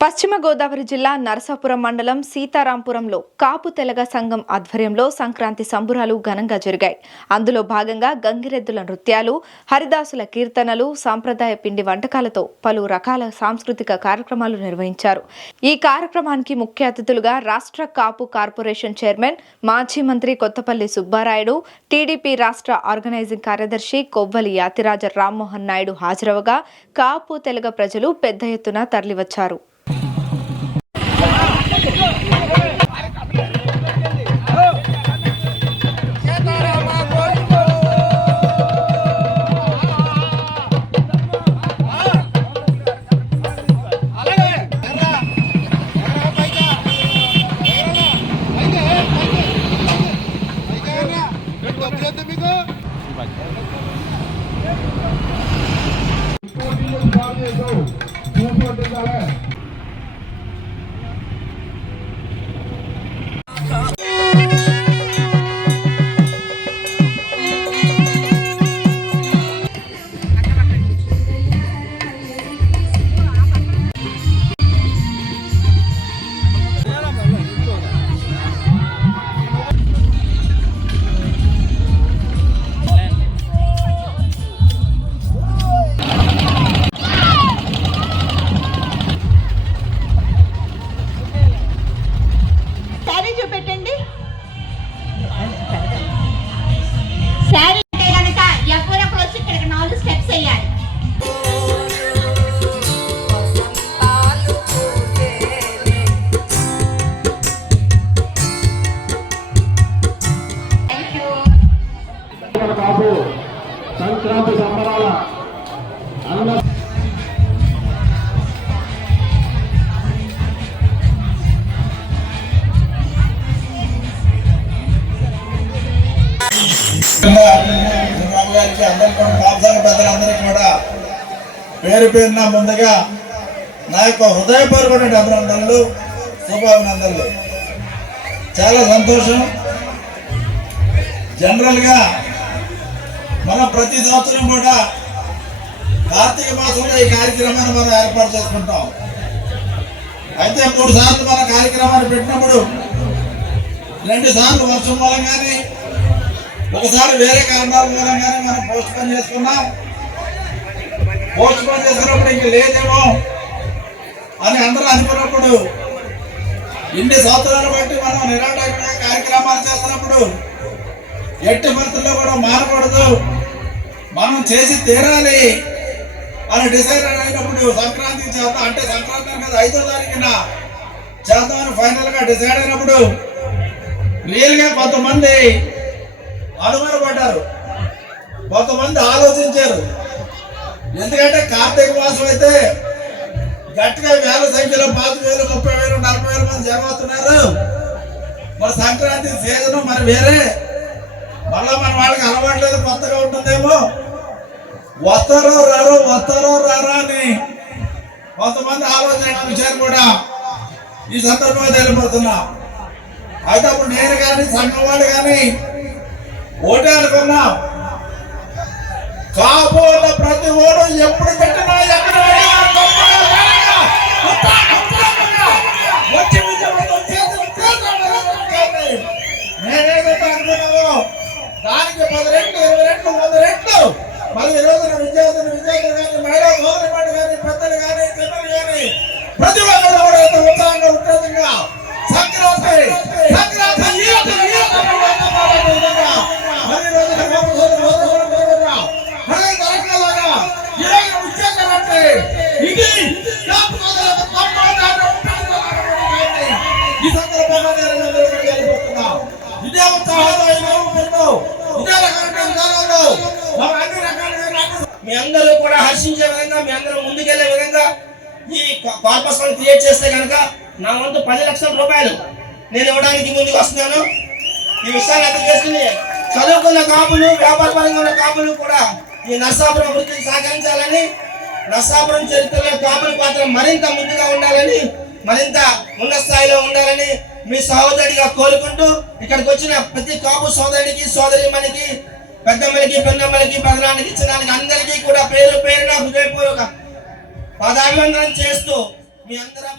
పశ్చిమ గోదావరి జిల్లా నరసాపురం మండలం సీతారాంపురంలో కాపు తెలగ సంఘం ఆధ్వర్యంలో సంక్రాంతి సంబురాలు ఘనంగా జరిగాయి. అందులో భాగంగా గంగిరెద్దుల నృత్యాలు హరిదాసుల కీర్తనలు సాంప్రదాయ పిండి వంటకాలతో పలు రకాల సాంస్కృతిక కార్యక్రమాలు నిర్వహించారు. ఈ కార్యక్రమానికి ముఖ్య అతిథులుగా రాష్ట్ర కాపు కార్పొరేషన్ చైర్మన్ మాజీ మంత్రి కొత్తపల్లి సుబ్బారాయుడు టీడీపీ రాష్ట్ర ఆర్గనైజింగ్ కార్యదర్శి కొవ్వలి యాతిరాజ రామ్మోహన్ నాయుడు హాజరవగా కాపు తెలగ ప్రజలు పెద్ద ఎత్తున తరలివచ్చారు. సంక్రాంతి సంబరాల అన్న చంద్రబాబు గారికి అందరికీ పాఠశాల కూడా పేరు పేరున ముందుగా నా యొక్క హృదయపూర్వక అభినందనలు శుభాభినందనలు. చాలా సంతోషం. జనరల్గా మనం ప్రతి సంవత్సరం కూడా కార్తీక మాసంలో ఈ కార్యక్రమాన్ని మనం ఏర్పాటు చేసుకుంటాం. అయితే మూడు సార్లు మన కార్యక్రమాన్ని పెట్టినప్పుడు రెండు సార్లు వర్షం మూలంగానే ఒకసారి వేరే కారణాల మూలంగానే మనం పోస్ట్ పోన్ చేసుకున్నాం. పోస్ట్ పోన్ చేసుకున్నప్పుడు ఇంక లేదేమో అని అందరూ అనుకున్నప్పుడు ఇన్ని సంవత్సరాలు బట్టి మనం నిరాటకంగా కార్యక్రమాలు చేస్తున్నప్పుడు ఎట్టి పరిస్థితుల్లో కూడా మారకూడదు. మనం చేసి తీరాలి అని డిసైడ్ అయినప్పుడు సంక్రాంతి చేద్దాం అంటే సంక్రాంతి అని కదా ఐదో తారీఖున. చేద్దామని ఫైనల్గా డిసైడ్ అయినప్పుడు రియల్గా కొంతమంది అనుమానపడ్డారు కొంతమంది ఆలోచించారు. ఎందుకంటే కార్తీక మాసం అయితే గట్టిగా వేల సంఖ్యలో పాతిక వేలు ముప్పై వేలు నలభై వేల మంది జనం మరి సంక్రాంతి సీజన్ మరి వేరే. మళ్ళా మన వాళ్ళకి అలవాట్లేదు కొత్తగా ఉంటుందేమో. వస్తారో రారో వస్తారో రారా అని కొంతమంది ఆలోచన విషయం కూడా ఈ సందర్భంగా తెలియబడుతున్నా అయితే అప్పుడు నేను కానీ సంఘం వాళ్ళు కానీ ఓటే అనుకున్నా. కాబోల ప్రతి ఓడు ఎప్పుడు పెట్టినా ఎక్కడ అన్ని రకాలుగా మీ అందరూ కూడా హర్షించే విధంగా మీ అందరూ ముందుకెళ్ళే విధంగా ఈ కార్పస్ క్రియేట్ చేస్తే కనుక నా వంతు పది లక్షల రూపాయలు నేను ఇవ్వడానికి ముందుకు వస్తున్నాను. ఈ విషయాన్ని అర్థం చేసుకుని చదువుకున్న కాపులు వ్యాపార పరంగా ఉన్న కాపులు కూడా ఈ నర్సాపురం వృత్తికి సహకరించాలని నర్సాపురం చరిత్రలో కాపుల పాత్ర మరింత ముందుగా ఉండాలని మరింత ఉన్న స్థాయిలో ఉండాలని మీ సహోదరుడిగా కోరుకుంటూ ఇక్కడికి వచ్చిన ప్రతి కాపు సోదరుడికి మనకి పెద్దమ్మలకి పెన్నమ్మలకి పెదనానికి చిన్నానికి అందరికీ కూడా పేరు పేరున హృదయపూర్వక పాదాభివందనం చేస్తూ మీ అందరూ